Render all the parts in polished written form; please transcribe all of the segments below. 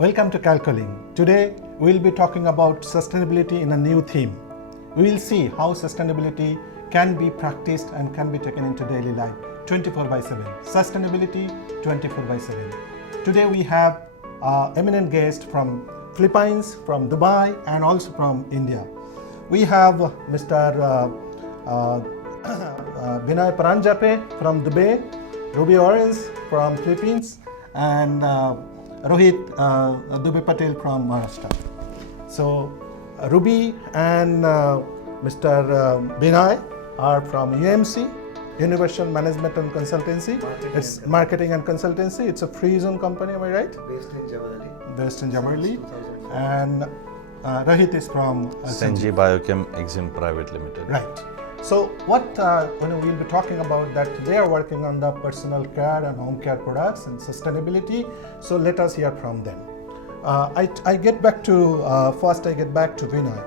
Welcome to Calculing. Today we will be talking about sustainability in a new theme. We will see how sustainability can be practiced and can be taken into daily life 24/7. Sustainability 24/7. Today we have an eminent guest from Philippines, from Dubai and also from India. We have Mr. Binay Paranjape from Dubai, Ruby Orange from Philippines, and Rohit Dubey Patel from Maharashtra. So Ruby and Mr. Binay are from UMC, Universal Management and Consultancy. It's marketing and consultancy. It's a free zone company, am I right? Based in Jabalali. Based in Jabalali. And Rohit is from Senji Biochem Exim Private Limited. Right. So what we'll be talking about that they are working on the personal care and home care products and sustainability. So let us hear from them. I get back to first. I get back to Binay.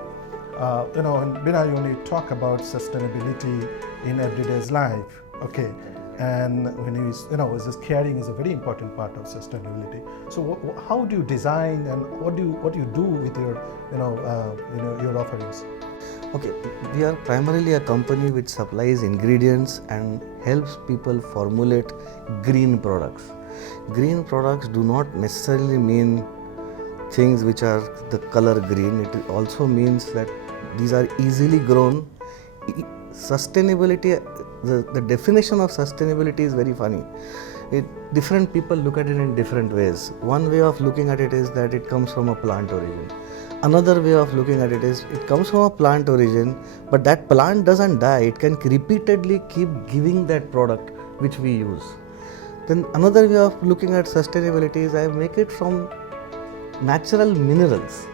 In Binay, you only talk about sustainability in everyday's life. Okay. And when this caring is a very important part of sustainability. So how do you design and what do you do with your your offerings? Okay, we are primarily a company which supplies ingredients and helps people formulate green products. Green products do not necessarily mean things which are the color green. It also means that these are easily grown. Sustainability, the definition of sustainability is very funny. Different people look at it in different ways. One way of looking at it is that it comes from a plant origin. Another way of looking at it is it comes from a plant origin, but that plant doesn't die. It can repeatedly keep giving that product which we use. Then another way of looking at sustainability is I make it from natural minerals.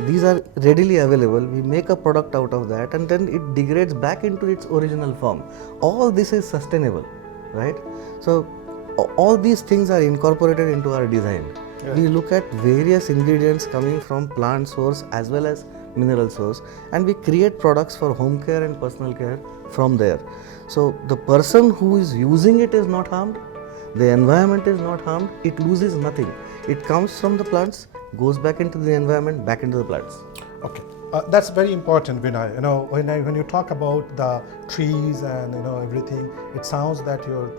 These are readily available. We make a product out of that and then it degrades back into its original form. All this is sustainable, right? So all these things are incorporated into our design. Yeah. We look at various ingredients coming from plant source as well as mineral source, and we create products for home care and personal care from there. So the person who is using it is not harmed, the environment is not harmed, it loses nothing. It comes from the plants, goes back into the environment, back into the plants. Okay. That's very important, Binay. When you talk about the trees and everything, it sounds that your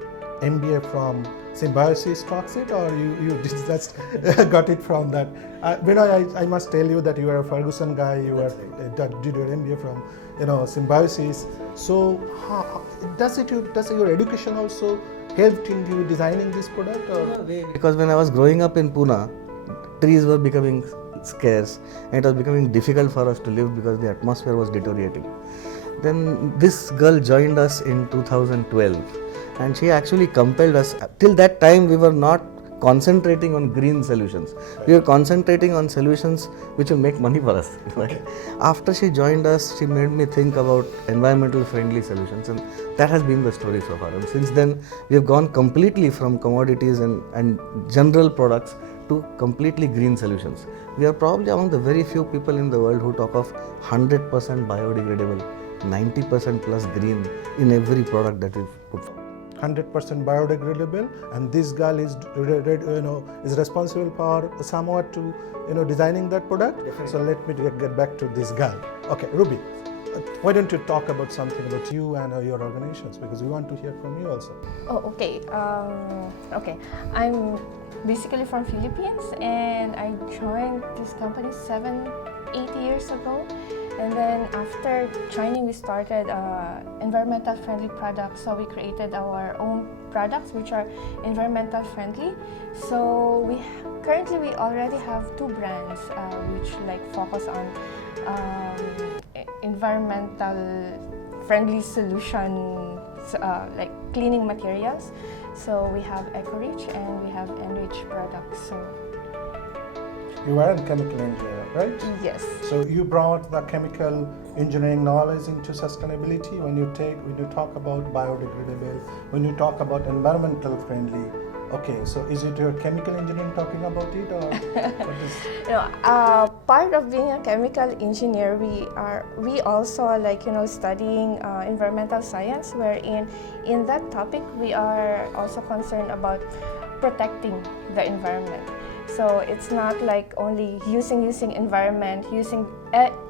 MBA from Symbiosis talks it, or you just got it from that. Binay, I must tell you that you are a Ferguson guy. You did your MBA from Symbiosis. So does your education also helped in you designing this product? Or? Because when I was growing up in Pune, trees were becoming scarce and it was becoming difficult for us to live because the atmosphere was deteriorating. Then this girl joined us in 2012 and she actually compelled us. Till that time we were not concentrating on green solutions. We were concentrating on solutions which will make money for us. Right? After she joined us, she made me think about environmental friendly solutions, and that has been the story so far. And since then we have gone completely from commodities and general products to completely green solutions. We are probably among the very few people in the world who talk of 100% biodegradable, 90% plus green in every product that we put forward. 100% biodegradable, and this girl is responsible for somewhat to designing that product. Definitely. So let me get back to this girl. Okay, Ruby, why don't you talk about something about you and your organizations, because we want to hear from you also. Oh, okay. Okay, I'm basically from Philippines and I joined this company 7-8 years ago. And then after joining, we started environmental friendly products. So we created our own products which are environmental friendly. So currently we already have 2 brands which focus on environmental friendly solutions, like cleaning materials. So we have EcoRich and we have Enrich products. So you are a chemical engineer, right? Yes. So you brought the chemical engineering knowledge into sustainability when you talk about biodegradable, when you talk about environmental friendly. Okay, so is it your chemical engineering talking about it, or what is? Part of being a chemical engineer, we also studying environmental science, wherein in that topic we are also concerned about protecting the environment. So it's not like only using environment, using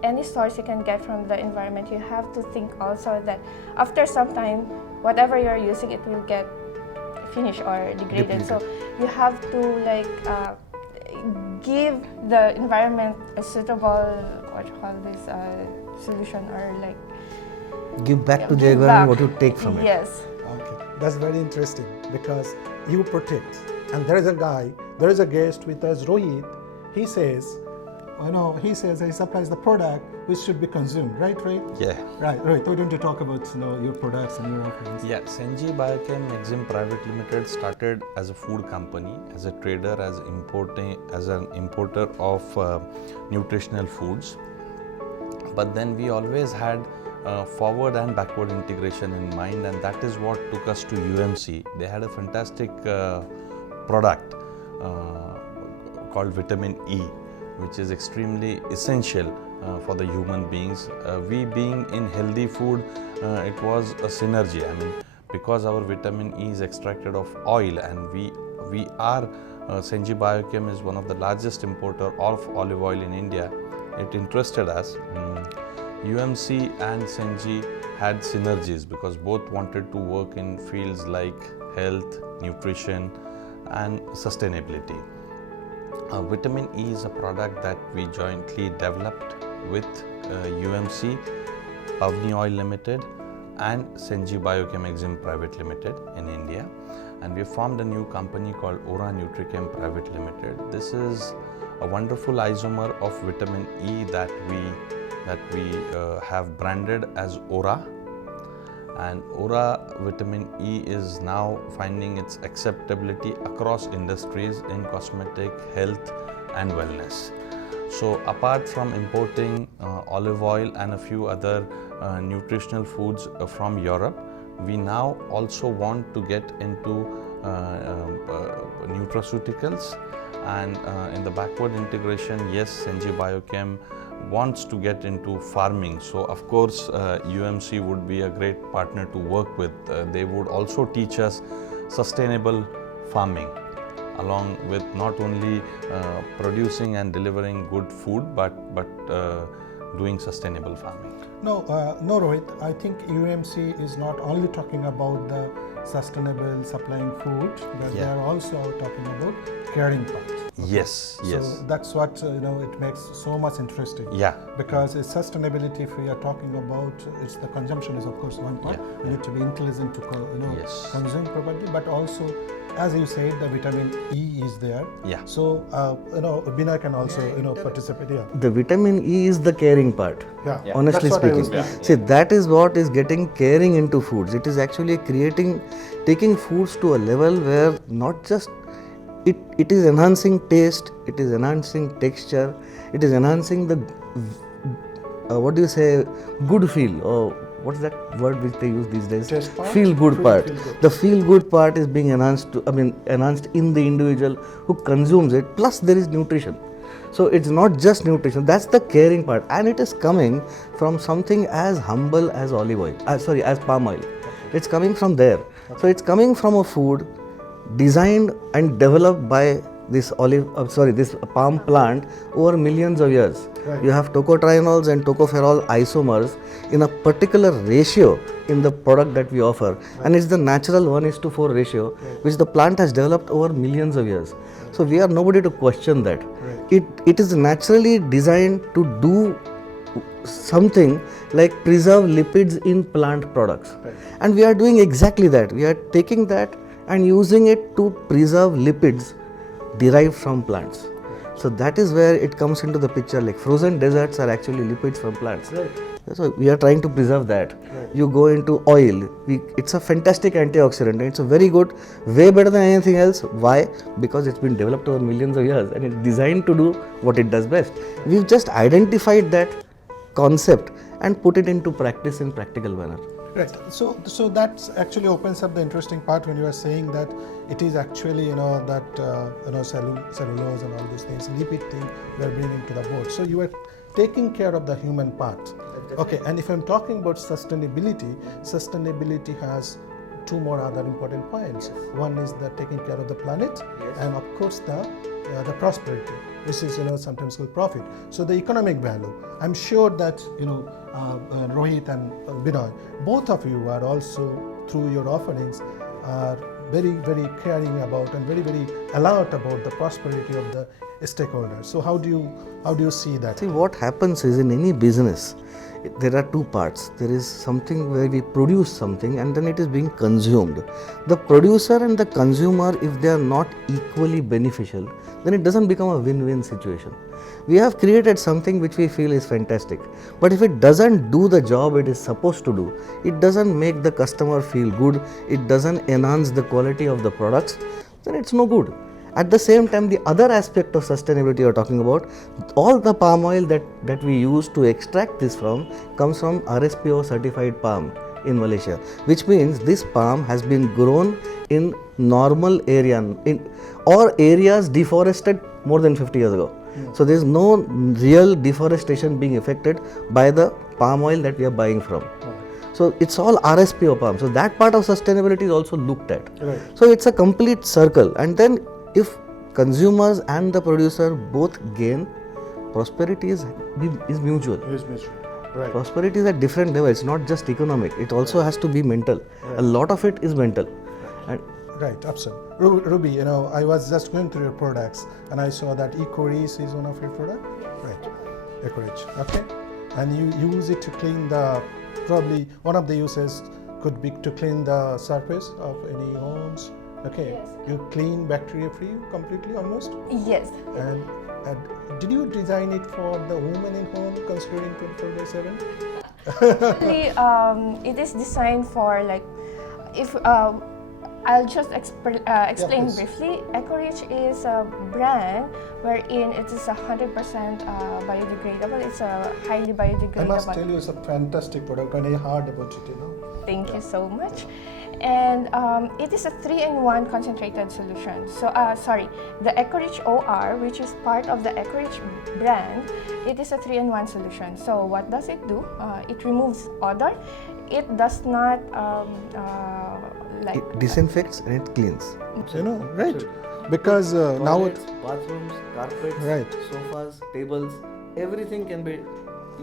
any source you can get from the environment. You have to think also that after some time, whatever you're using, it will get finished or degraded. So you have to like give the environment a suitable, what you call this, solution, or like Give back to the give environment back. what you take from it. Yes. Okay, that's very interesting because you protect. And there is a guy, there is a guest with us, Rohit. He says, he supplies the product which should be consumed, right, Rohit? Yeah. Right, Rohit. Why don't you talk about your products and your offerings? Yeah, Senji Biochem Exim Private Limited started as a food company, as a trader, as an importer of nutritional foods. But then we always had forward and backward integration in mind, and that is what took us to UMC. They had a fantastic product called vitamin E, which is extremely essential for the human beings. We being in healthy food, it was a synergy. I mean, because our vitamin E is extracted of oil, and we are Senji Biochem is one of the largest importer of olive oil in India. It interested us. UMC and Senji had synergies because both wanted to work in fields like health, nutrition, and sustainability. Vitamin E is a product that we jointly developed with UMC, Pavni Oil Limited, and Senji Biochem Exim Private Limited in India, and we formed a new company called Ora Nutrichem Private Limited. This is a wonderful isomer of vitamin E that we have branded as Ora, and Ora vitamin E is now finding its acceptability across industries in cosmetic, health and wellness. So apart from importing olive oil and a few other nutritional foods from Europe, we now also want to get into nutraceuticals, and in the backward integration, yes, Senji Biochem wants to get into farming. So of course UMC would be a great partner to work with. They would also teach us sustainable farming, along with not only producing and delivering good food, but doing sustainable farming. No, Rohit. I think UMC is not only talking about the sustainable supplying food, but they are also talking about caring part. Yes, yes. So that's what it makes so much interesting. Yeah. Because it's sustainability. If we are talking about, it's the consumption is of course one part. We need to be intelligent to Yes. consume properly, but also, as you said, the vitamin E is there. Yeah. So Bina can also participate. Yeah. The vitamin E is the caring part. Yeah. Honestly That's what I was speaking, thinking. see, that is what is getting caring into foods. It is actually taking foods to a level where not just it is enhancing taste, it is enhancing texture, it is enhancing the good feel, or what's that word which they use these days? Taste part? Feel good part. Feel good. The feel good part is being enhanced in the individual who consumes it. Plus there is nutrition. So it's not just nutrition, that's the caring part, and it is coming from something as humble as as palm oil. It's coming from there. So it's coming from a food designed and developed by this palm plant over millions of years. Right. You have tocotrienols and tocopherol isomers in a particular ratio in the product that we offer, and it's the natural 1:4 ratio which the plant has developed over millions of years. So we are nobody to question that. It is naturally designed to do something like preserve lipids in plant products, and we are doing exactly that. We are taking that and using it to preserve lipids derived from plants. So that is where it comes into the picture. Like frozen desserts are actually lipids from plants. So we are trying to preserve that. You go into oil, it's a fantastic antioxidant. It's a very good, way better than anything else. Why? Because it's been developed over millions of years and it's designed to do what it does best. We've just identified that concept and put it into practice in practical manner. Right. So that actually opens up the interesting part when you are saying that it is actually cellulose and all those things, lipid thing we are bringing to the board. So you are taking care of the human part. Okay. And if I'm talking about sustainability has two more other important points. One is the taking care of the planet, and of course the the prosperity, which is sometimes called profit. So the economic value. I'm sure that Rohit and Binoy, both of you are also through your offerings are very, very caring about and very, very alert about the prosperity of the stakeholders. So how do you see that? See, what happens is in any business, there are two parts. There is something where we produce something and then it is being consumed. The producer and the consumer, if they are not equally beneficial, then it doesn't become a win-win situation. We have created something which we feel is fantastic, but if it doesn't do the job it is supposed to do, it doesn't make the customer feel good, it doesn't enhance the quality of the products, then it's no good. At the same time, the other aspect of sustainability you are talking about, all the palm oil that we use to extract this from comes from RSPO certified palm in Malaysia, which means this palm has been grown in normal area or areas deforested more than 50 years ago. So there is no real deforestation being affected by the palm oil that we are buying from. So it's all RSPO palm. So that part of sustainability is also looked at. Right. So it's a complete circle, and then if consumers and the producer both gain, prosperity is mutual. Right. Prosperity is at different levels. It's not just economic. It also has to be mental. Right. A lot of it is mental. And Right, absolutely. Ruby, I was just going through your products and I saw that EcoReach is one of your products. Right, EcoReach. Okay, and you use it to clean probably one of the uses could be to clean the surface of any homes. Okay, Yes. you clean bacteria-free completely almost. Yes. And did you design it for the woman in home, considering 24/7? Actually, it is designed for like, if I'll just explain please. briefly. EcoReach is a brand wherein it is 100% biodegradable. It's a highly biodegradable. I must tell you, it's a fantastic product and I heard about it. Thank you so much. And it is a 3-in-1 concentrated solution. So, the EcoReach OR, which is part of the EcoReach brand, it is a 3-in-1 solution. So, what does it do? It removes odor. It does not it disinfects and it cleans. Right? Because now it. bathrooms, carpets, Right. sofas, tables, everything can be.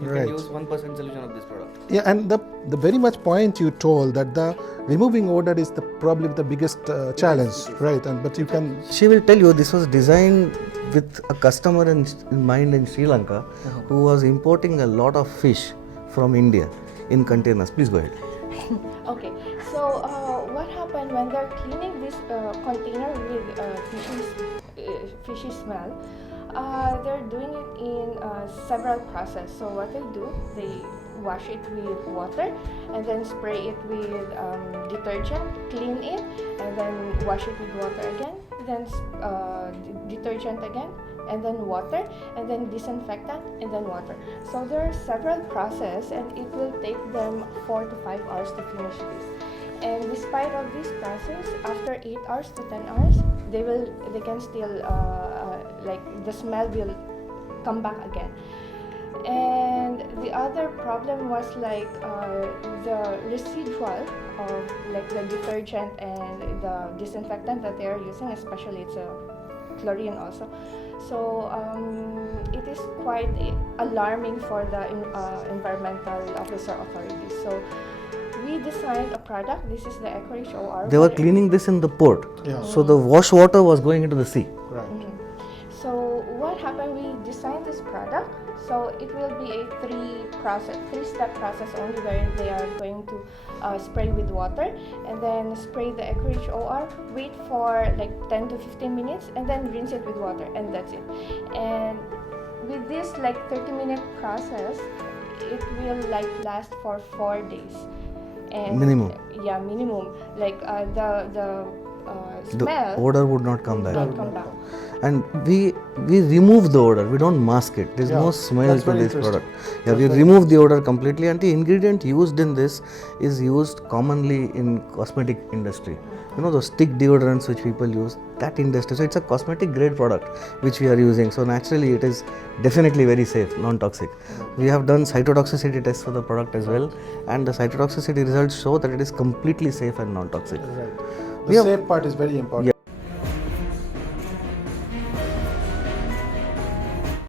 You Right. can use 1% solution of this product. Yeah, and the very much point you told that the removing odor is probably the biggest challenge, right? But you can. She will tell you this was designed with a customer in mind in Sri Lanka who was importing a lot of fish from India in containers. Please go ahead. Okay, so what happened when they're cleaning this container with fishy smell? They're doing it in several processes. So what they do, they wash it with water and then spray it with detergent, clean it, and then wash it with water again, then detergent again, and then water, and then disinfectant, and then water. So there are several processes and it will take them 4 to 5 hours to finish this. And despite of this process, after 8 hours to 10 hours, they can still like the smell will come back again. And the other problem was like the residual of like the detergent and the disinfectant that they are using, especially it's a chlorine also. So it is quite alarming for the environmental officer authorities. So we designed a product. This is the EcoReach OR. They were cleaning this in the port. Yeah. So the wash water was going into the sea. Right. So what happened? We designed this product. So it will be a three-step process only, where they are going to spray with water and then spray the EcoReach OR, wait for like 10 to 15 minutes and then rinse it with water, and that's it. And with this like 30-minute process, it will like last for 4 days. And Minimum. Yeah, minimum. Like the The smell odor would not come will back. not come back. And we remove the odor. We don't mask it. There's Yeah, no smell that's to very this interesting. product. Yeah, we remove the odor completely, and the ingredient used in this is used commonly in cosmetic industry. You know those stick deodorants which people use, that industry. So it's a cosmetic grade product which we are using. So naturally it is definitely very safe, non-toxic. We have done cytotoxicity tests for the product as well, and the cytotoxicity results show that it is completely safe and non-toxic. Right. We The have- safe part is very important.